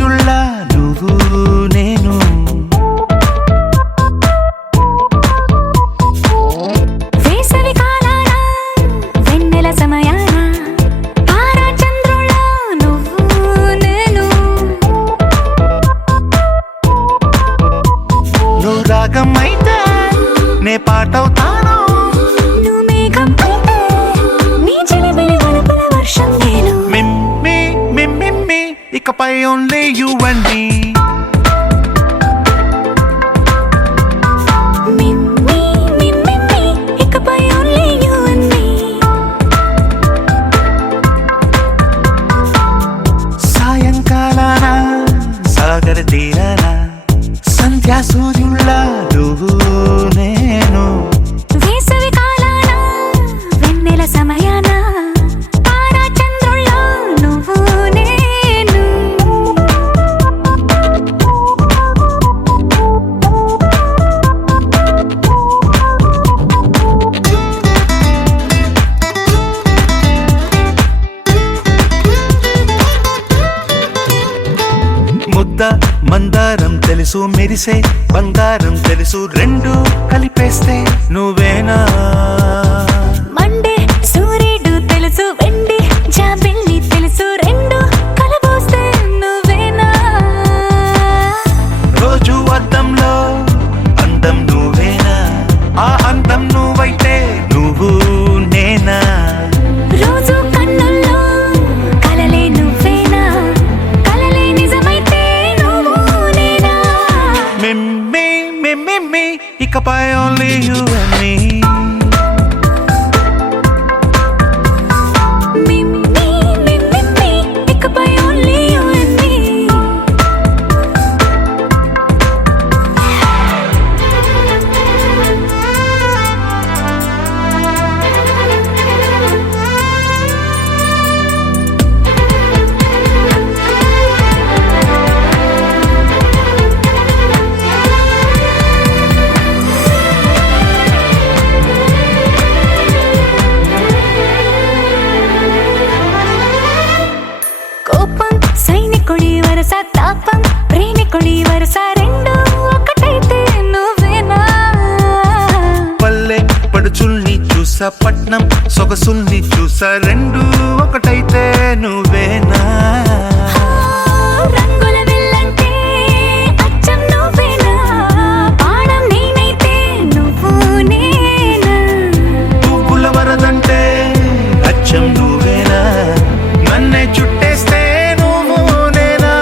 సూర్యుళ్ళ నువ్వు నేను వేసవి కాలాన వెన్నెల సమయాన తారా చంద్రుళ్ళ నువ్వు నేను నువ్వు రాగం అయితే నే పాటవుతాను నువ్వు మేఘం అయితే నీ చిలిపిలి వలపుల వర్షం నేను మిమ్మి మిమ్మి ఇకపై ఓన్లీ యు అండ్ మీ ఇకపై ఓన్లీ యు అండ్ మీ సాయంకాలాన సాగర తీరాన సంధ్యా సూర్యుళ్ళ నువ్వు నేను వేసవి కాలాన వెన్నెల సమయాన తారా చంద్రుళ్ళ నువ్వు నేను ముద్ద మందారం తెలుసు మెరిసే బంగారం తెలుసు రెండు కలిపేస్తే నువ్వేనా మండే సూర్యుడు తెలుసు వెండి జాబిల్లి తెలుసు రెండు కలబోస్తే నువ్వేనా రోజు అద్దంలో అందం నువ్వేనా ఆ అందం నువ్వైతే నువ్వు నేనా రోజు కన్నుల్లో కలలే నువ్వేనా కలలే నిజమైతే నువ్వు నేనా మిమ్మి ఇకపై ఓన్లీ యు అండ్ మీ ఇకపై ఓన్లీ యు అండ్ మీ కోపం సైనికుడి వరస తాపం ప్రేమికుడి వరస రెండు ఒకటైతే నువ్వేనా పల్లె పడుచుల్ని చూసా పట్నం సొగసుల్ని చూసా రెండు ఒకటైతే నువ్వేనా రంగుల విల్లంటే అచ్చం నువ్వేనా బాణం నేనైతే నువ్వు నేనా పువ్వుల వరదంటే అచ్చం నువ్వేనా నన్నే చుట్టేస్తే నువ్వు నేనా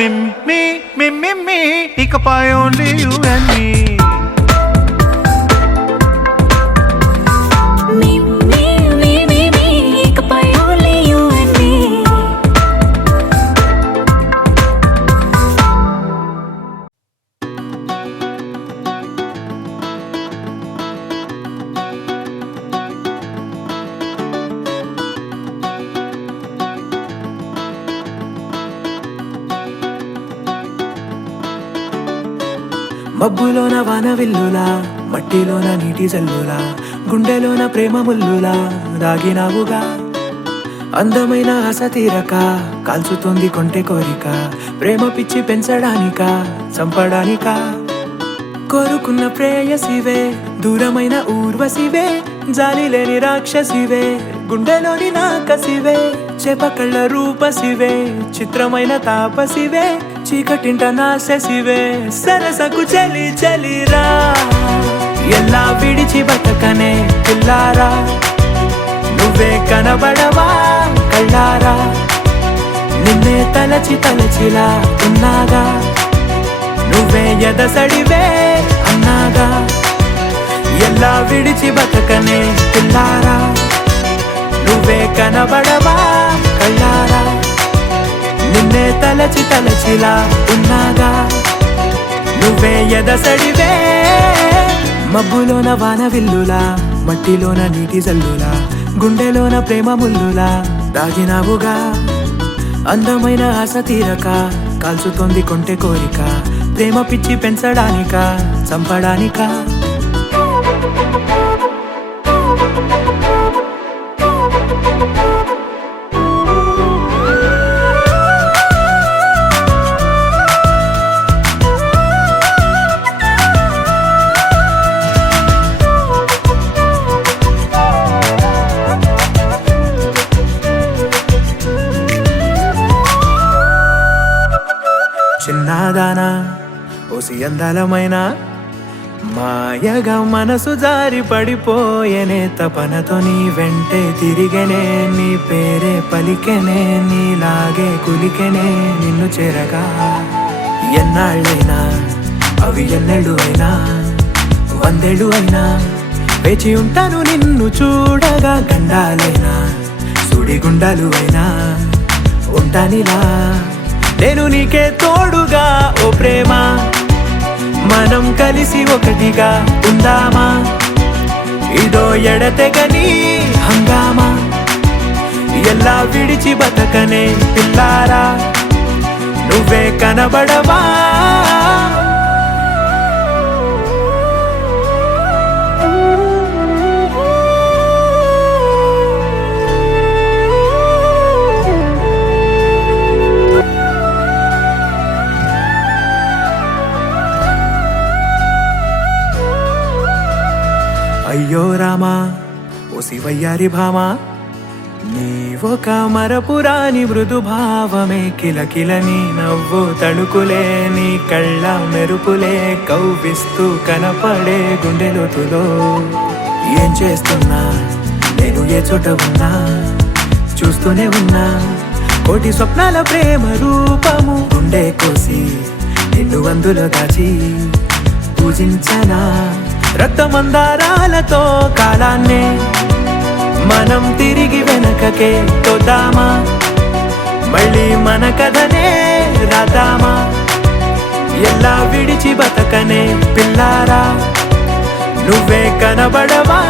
మిమ్మి ఇకపై ఓన్లీ యు అండ్ మీ ఇకపై ఓన్లీ యు అండ్ మీ మబ్బులోన వాన విల్లులా మట్టిలోన నీటి జల్లులా గుండెలోన ప్రేమ ముల్లులా దాగినావుగా అందమైన ఆశ తీరక కాల్చుతోంది కొంటె కోరిక ప్రేమ పిచ్చి పెంచడానికా చంపడానికా కోరుకున్న ప్రేయసివే దూరమైన ఊర్వశివే జాలి లేని రాక్షసివే గుండెలోని నాకసివే చేపకళ్ళ రూపసివే చిత్రమైన తాపసివే చీకటింట నాశసివే సరసకు చలి చలిరా ఎలా విడిచి బతకనే పిల్లారా నువ్వే కనబడవా కళ్ళారా నిన్నే తలచి తలచిలా ఉన్నాగా నువ్వే ఎదసడివే అన్నాగా ఎలా విడిచి బతకనే పిల్లారా నువ్వే కనబడవా కళ్ళారా నిన్నే తలచి తలచిలా ఉన్నాగా నువ్వే ఎదసడివే మబ్బులోన వాన విల్లులా మట్టిలోన నీటి జల్లులా గుండెలోన ప్రేమ ముల్లులా దాగినావుగా అందమైన ఆశ తీరక కాల్చుతోంది కొంటె కోరిక ప్రేమ పిచ్చి పెంచడానికా చంపడానికా చిన్నదానా ఓసి అందాలమైన మాయగా మనసు జారి పడిపోయేనే తపనతో నీ వెంటే తిరిగేనే నీ పేరే పలికెనే నీలాగే కులికెనే నిన్ను చేరగా ఎన్నాళ్ళైనా అవి ఎన్నెళ్ళు అయినా 100 ఏళ్ళు అయినా వేచి ఉంటాను నిన్ను చూడగా గండాలైనా సుడిగుండాలు అయినా ఉంటానిలా నేను నీకే తోడుగా ఓ ప్రేమ మనం కలిసి ఒకటిగా ఉందామా ఇదో ఎడతెగని హంగామా ఎలా విడిచి బతకనే పిల్లారా నువ్వే కనబడవా అయ్యో రామా ఓ శివయ్యారి భామా నీ ఒక మరపురాని మృదు భావమే కిలకిలని నవ్వు తడుకులే నీ కళ్ళ మెరుపులే కవ్విస్తూ కనపడే గుండెలోతులో ఏం చేస్తున్నా నేను ఏ చోట ఉన్నా చూస్తూనే ఉన్నా కోటి స్వప్నాల ప్రేమ రూపము గుండె కోసి నిన్ను అందులో దాచి పూజించనా రక్తమందారాలతో కాలాన్నే మనం తిరిగి వెనకకే తోద్దామా మళ్ళీ మన కథనే రాద్దామా ఎలా విడిచి బతకనే పిల్లారా నువ్వే కనబడవా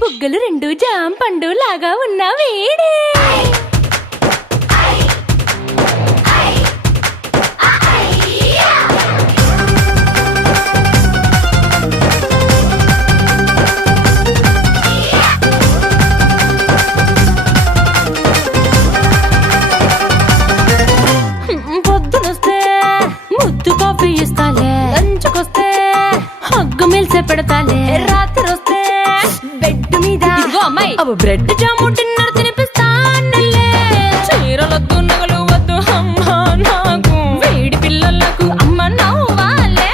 బుగ్గలు రెండు జాం పండు లాగా ఉన్న వేడే పొద్దునొస్తే ముద్దు కాఫీ ఇస్తాలే లంచ్కొస్తే హగ్గు మిల్సే పెడతాలే రాత్రి వస్తే బెడ్ మీద అమ్మాయి బ్రెడ్ జాము డిన్నర్ తినిపిస్తానులే చీరలొద్దు నగలు వద్దు అమ్మా నాకు వేడి పిల్లలకు అమ్మ నవ్వాలే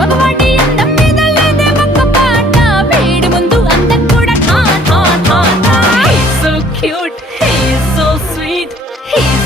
మగవాడి అందం మీద లేదే ఒక్క పాట వేడి ముందు అందం కూడా ఠా ఠా ఠా ఠా. He's so cute, he's so sweet, he's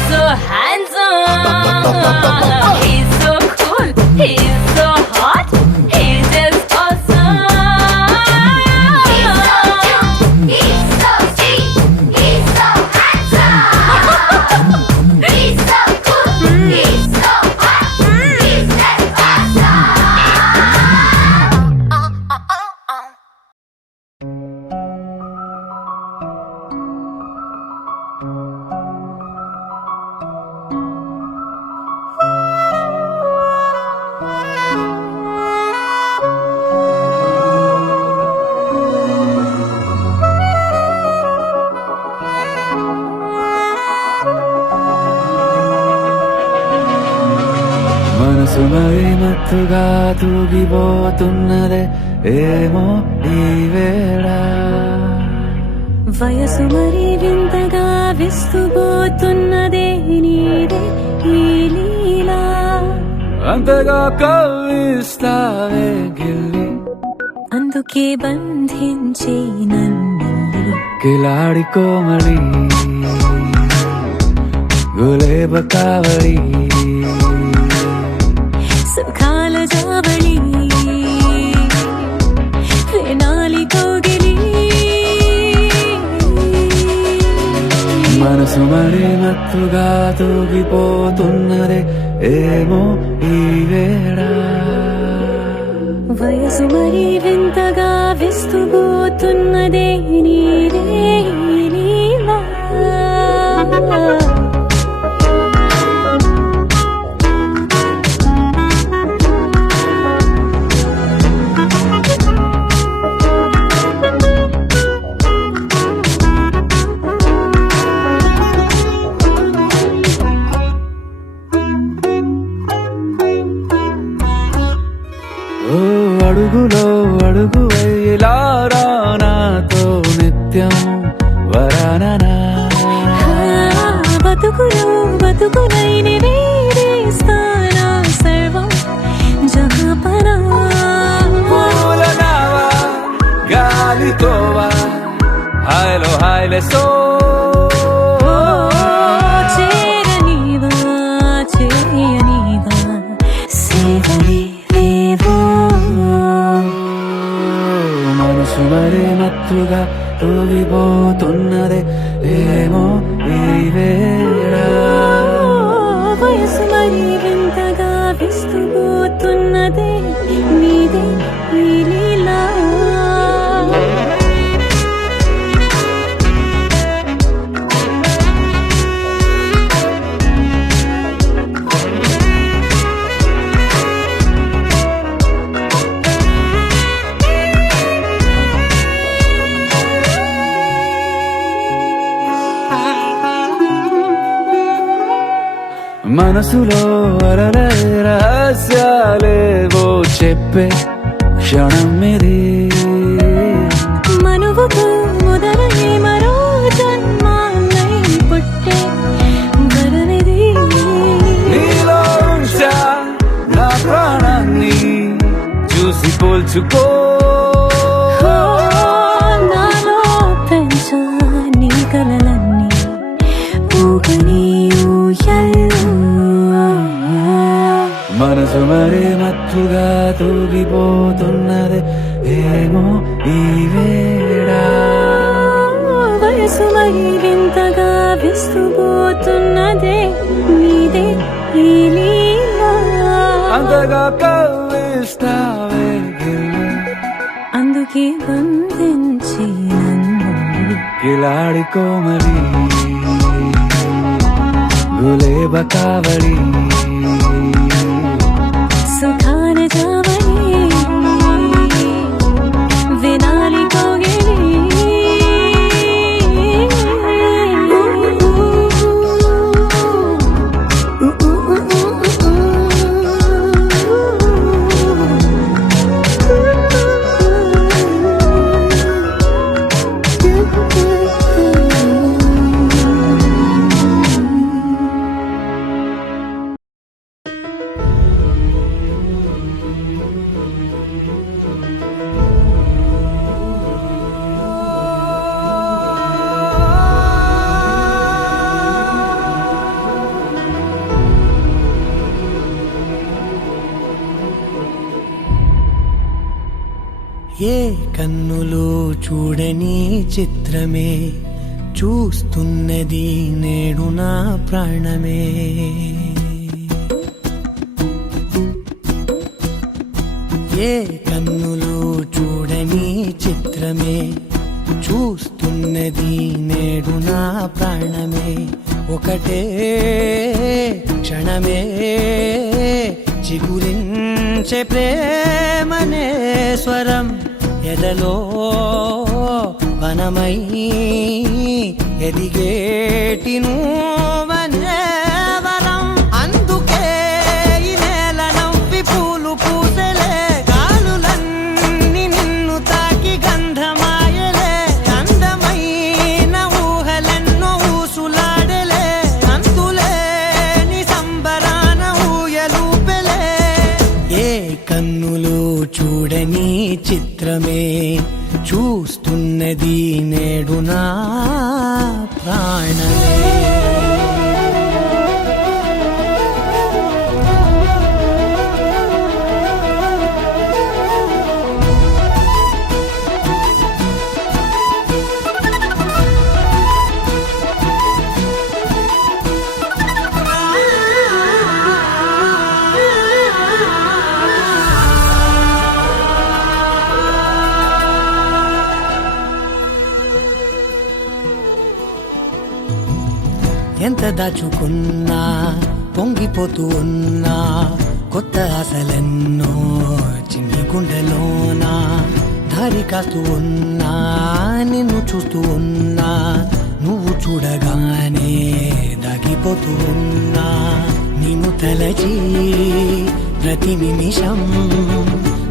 మనసు మరి మత్తుగా తూగిపోతున్నదే ఏమో ఈ వేళ వయసు మరి వింతగా విస్తుపోతున్నదే నీదే ఈ లీలా అంతగా కవ్విస్తావే గిల్లి అందుకే బంధించే నన్ను కిలాడి కోమలి గులేబ కావడి సుఖాల జావళి వేనాలి కోగిలి మనసు మరి మత్తుగా తూగిపోతున్నదే ఏమో ఈ వేళ వయసు మరి వింతగా విస్తుపోతున్నదే నీదే ఈ లీలా ఓ అడుగులో అడుగు వేలారా నాతో నిత్యం వరాననా బతుకులో బతుకులైన వేరేస్తానా సర్వం జహాపనా పూల నావా గాలితోవా హాయ్లో హాయ్లే సో చేరనీవా చేయనీవా సేవలే లేవో మనసు మరి మత్తుగా తూగిపోతున్నదే ఏమో ఈ వేళ వయసు మరి వింతగా విస్తుపోతున్నదే నీదే ఈ లీలా మనసులో అరలే రహస్యాలేవో చెప్పే క్షణం ఇది మనువుకు మొదలై మరో జన్మాన్నై పుట్టే వరమిది నీలో ఉంచా నా ప్రాణాన్ని చూసి పోల్చుకో నాలో పెంచా నీ కలలన్నీ ఊగని ఊయల్లో మనసు మరి మత్తుగా తూగిపోతున్నదే ఏమో ఈ వేళ వయసు మరి వింతగా విస్తుపోతున్నదే నీదే ఈ లీలా అంతగా కవ్విస్తావే గిల్లి అందుకే బంధించి నన్ను కిలాడి కోమలి గులేబ కావడి సుఖాన జావళి వినాలి కోగిలి ఏ కన్నులు చూడని చిత్రమే చూస్తున్నది నేడు నా ప్రాణమే ఏ కన్నులు చూడని చిత్రమే చూస్తున్నది నేడు నా ప్రాణమే ఒకటే క్షణమే చిగురించే ప్రేమనే స్వరం ఎదలో వనమై ఎదిగేటి నువ్వనే వరం అందుకే ఈ నేలనం చిత్రమే చూస్తున్నది నేడు నా ప్రాణమే. ఎంత దాచుకున్నా పొంగిపోతూ ఉన్నా కొత్త ఆశలెన్నో చిన్ని గుండెలోనా దారి కాస్తూ ఉన్నా నిన్ను చూస్తూ ఉన్నా నువ్వు చూడగానే దాగిపోతూ ఉన్నా నిన్ను తలచి ప్రతి నిమిషం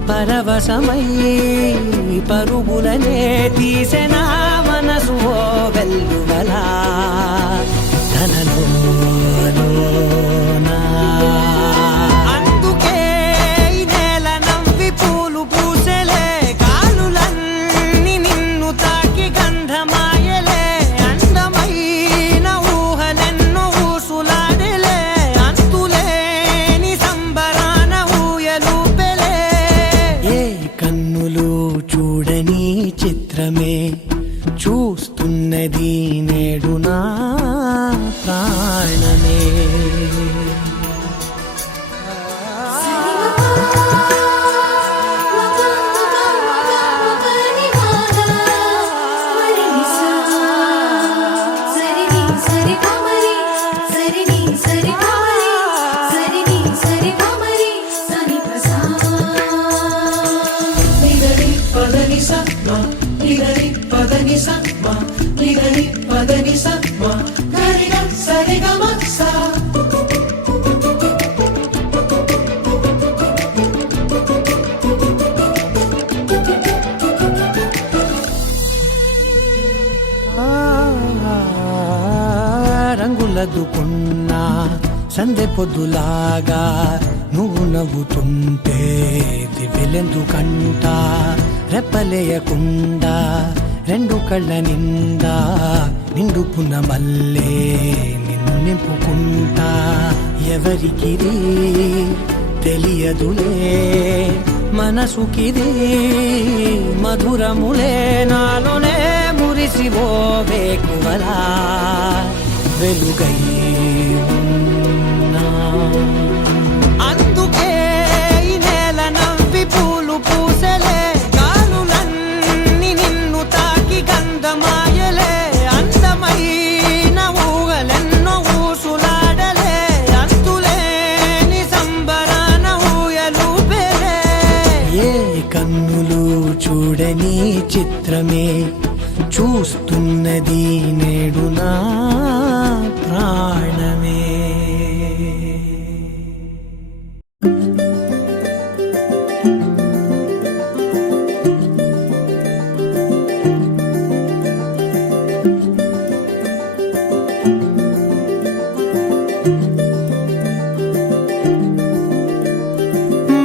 పరవశమై పరుగులనే తీసెనా మనసు ఓ వెల్లువలా తనలోనా. అందుకే ఈ నేల నవ్వి పూలు పూసెలే కాలులన్నీ నిన్ను తాకి గంధమాయలే అందమైన ఊహలెన్నో ఊసులాడలే అంతులేని సంబరాన ఊయలూపెలే. ఏ కన్నులు చూడని చిత్రమే చూస్తున్నది నేడు నా ప్రాణమే. రంగులదుకున్నా సందె పొద్దులాగా నువ్వు నవ్వుతుంటే దివ్వెలెందుకంట రెప్పలేయకుండా రెండు కళ్ళ నిండా నిండుకున్న మల్లే నిన్ను నింపుకుంటా. ఎవరికిది తెలియదులే మనసుకిది మధురములే నాలోనే మురిసివో వేకువలా వెలుగై ఉన్నా. అందుకే ఈ నేల నవ్వి పూలు పూసెలే గాలులన్నీ నిన్ను తాకి గంధమాయలే అందమైన ఊగలెన్నో ఊసులాడలే అంతులేని సంబరాన ఊయలూపెలే. ఏ కన్నులు చూడని చిత్రమే చూస్తున్నది నేడు నా ప్రాణమే.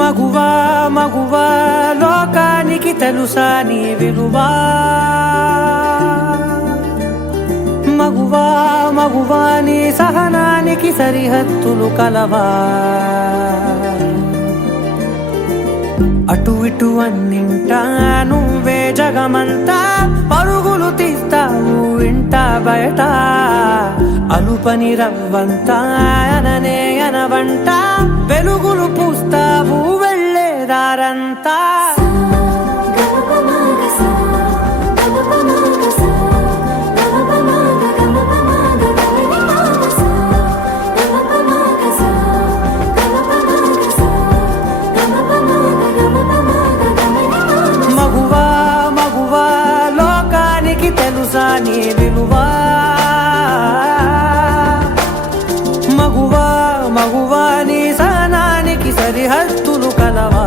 మగువా మగువా లోకానికి తెలుసా నీ విలువా. మగువా మగువా నీ సహనానికి సరిహద్దులు కలవా. అటు ఇటు అన్నింటా నువ్వే జగమంతా పరుగులు తీస్తావు ఇంట బయట అలుపని రవ్వంతా అననే అనవంట వెలుగులు పూస్తావు వెళ్ళేదారంతా. మగువా మగువా లోకానికి తెలుసా నీ విలువా. మగువా మగువా నీ సహనానికి సరిహద్దులు కలవా.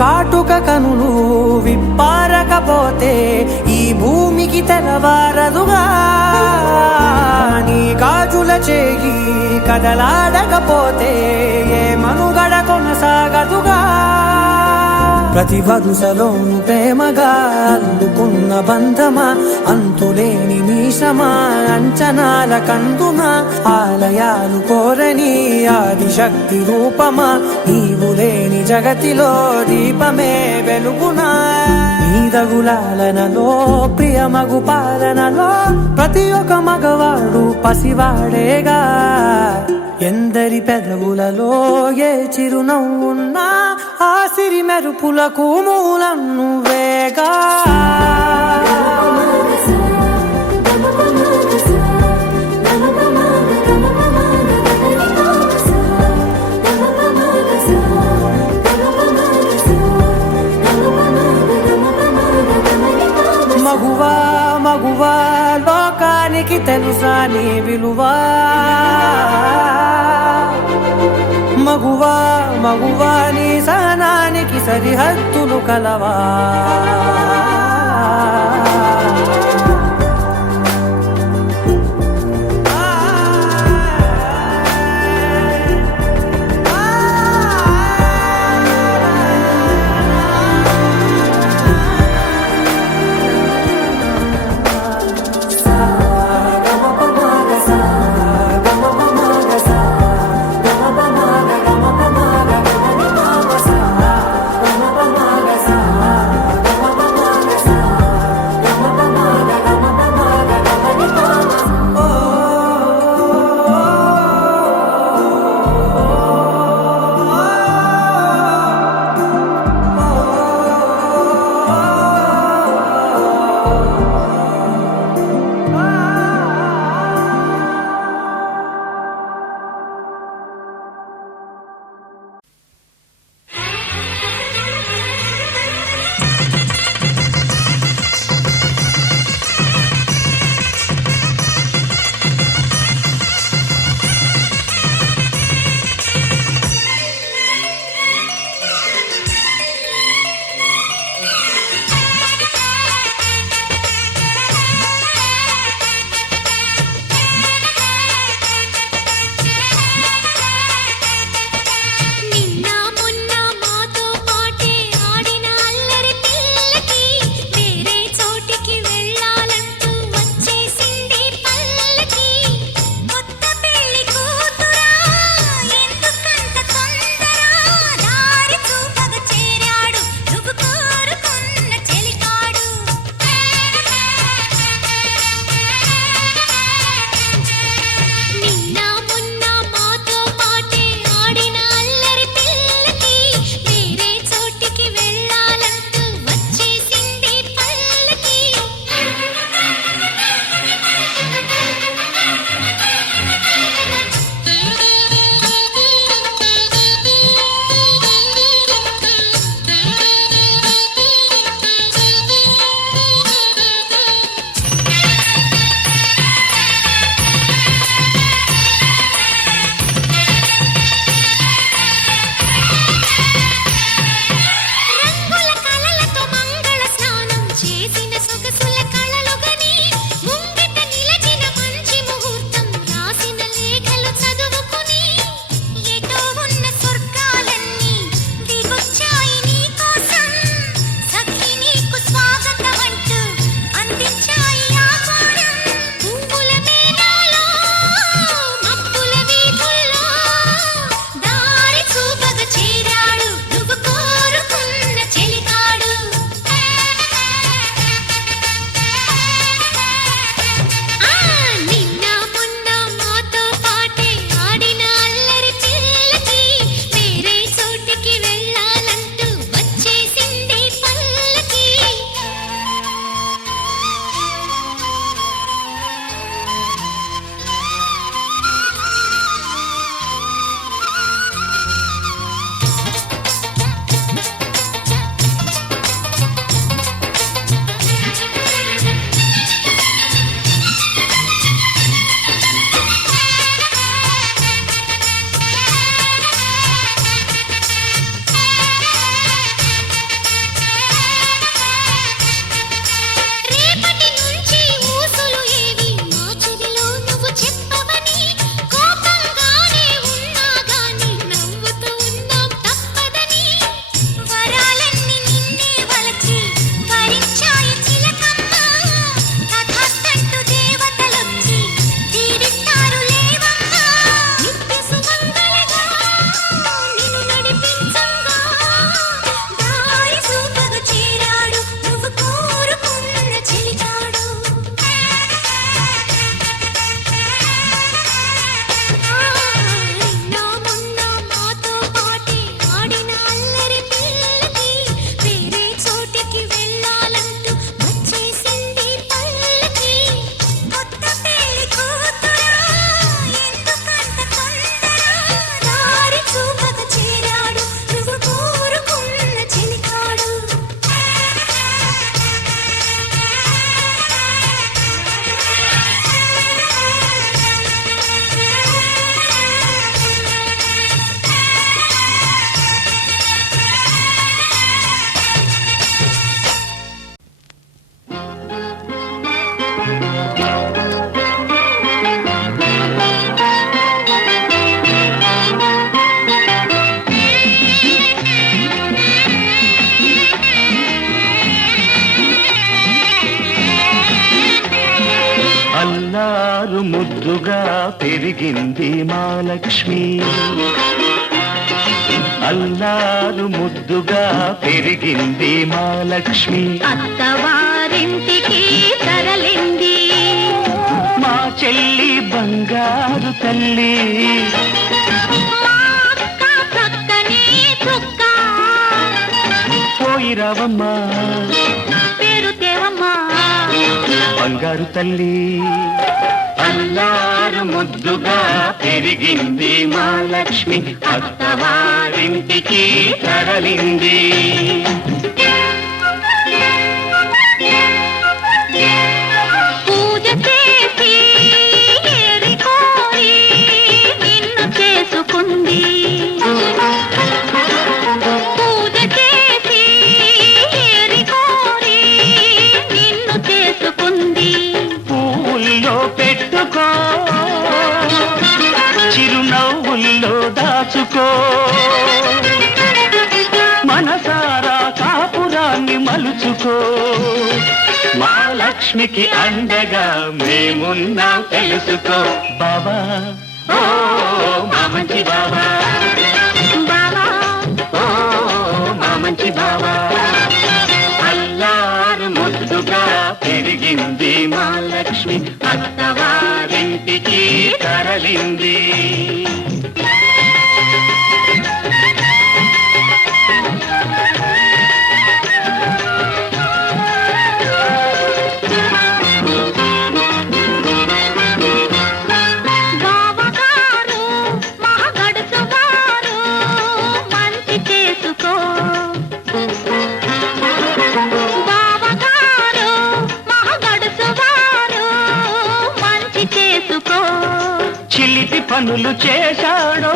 కాటుక కనులు విప్పారకపోతే ఈ భూమికి తెరవారదుగా నీ గాజుల చేయి కదలాడకపోతే ఏ మనుగడ కొనసాగదుగా ప్రతి వరుసలోను ప్రేమగా అందుకున్న బంధమా అంతులేని మీసమా అంచనాల కందుమా ఆలయాలు కోరని ఆదిశక్తి రూపమా నీవు లేని జగతిలో దీపమే వెలుగునా నీదగులాలనలో ప్రియమగు పాలనలో ప్రతి ఒక్క మగవాడు పసివాడేగా ఎందరి పెదవులలో ఏ చిరునవ్వున్నా ఆ సిరి మెరుపులకు మూలం నువ్వేగా మగువా మగువా లోకానికి తెలుసా నీ విలువా మగువా మగువా నీ సహనానికి సరిహద్దులు కలవా అల్లారు ముద్దుగా పెరిగింది మా లక్ష్మి అల్లారు ముద్దుగా పెరిగింది మా లక్ష్మి అత్తవారింటికి తరలింది మా చెల్లి బంగారు తల్లి మా అక్క చక్కని చుక్క పోయిరావమ్మా పేరు తేవమ్మా బంగారు తల్లి అల్లారు ముద్దుగా పెరిగింది మా లక్ష్మి అత్తవారింటికి తరలింది పూజ చేసి ఏరి కోరి నిన్ను చేసుకుంది పూజ చేసి ఏరి కోరి నిన్ను చేసుకుంది పువ్వుల్లో పెట్టుకో చిరునవ్వుల్లో దాచుకో మనసారా కాపురాన్ని మలుచుకో మా లక్ష్మికి అండగా మేమున్నాం తెలుసుకో బాబా ఓ మా మంచి బాబా బాబా ఓ మా మంచి బాబా అల్లారు ముద్దుగా పెరిగింది మా లక్ష్మి అత్తవారింటికి తరలింది బావగారు మహగడుసువారు మంచి చేసుకో బావగారు మహగడుసువారు మంచి చేసుకో చిలిపి పనులు చేశాడో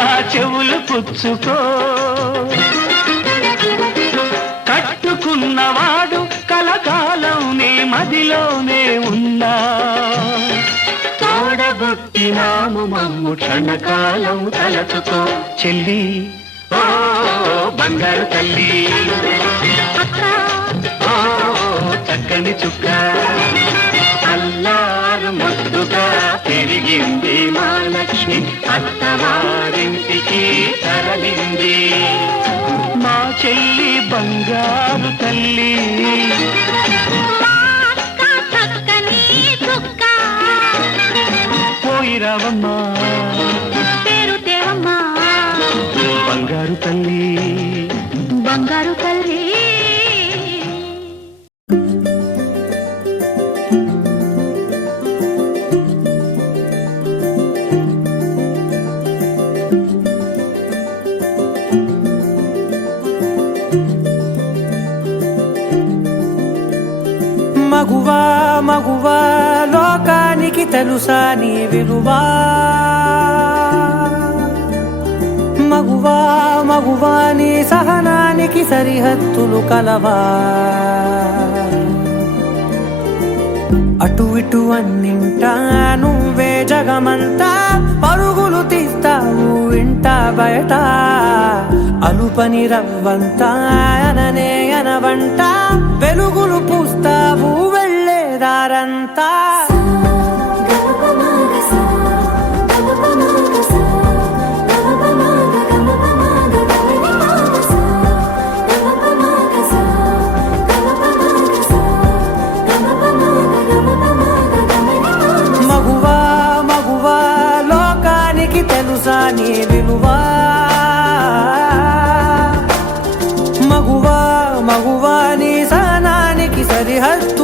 ఆ చెవులు పుచ్చుకో కట్టుకున్నవాడు కలకాలం నీ మదిలోనే ఉన్నా తోడబుట్టినాము మమ్ము క్షణకాలం తలచుకో చెల్లి ఓ బంగారు తల్లి అక్క ఓ చక్కని చుక్క అల్లారు ముద్దుగా పెరిగింది మా లక్ష్మి అత్తవారింటికి తరలింది మా చెల్లి బంగారు తల్లి మా అక్క చక్కని చుక్క పోయిరావమ్మా పేరు తేవమ్మా బంగారు తల్లి బంగారు తల్లి మగువా మగువా లోకానికి తెలుసా నీ విలువా మగువా మగువా నీ సహనానికి సరిహద్దులు కలవా అటు ఇటు అన్నింటా నువ్వే జగమంతా పరుగులు తీస్తావు ఇంట బయట అలుపని రవ్వంతా అననే అనవంట వెలుగులు పూస్తావు వెళ్ళేదారంతా మగువా మగువా లోకానికి తెలుసా నీ విలువా మగువా మగువా నీ సహనానికి సరిహద్దు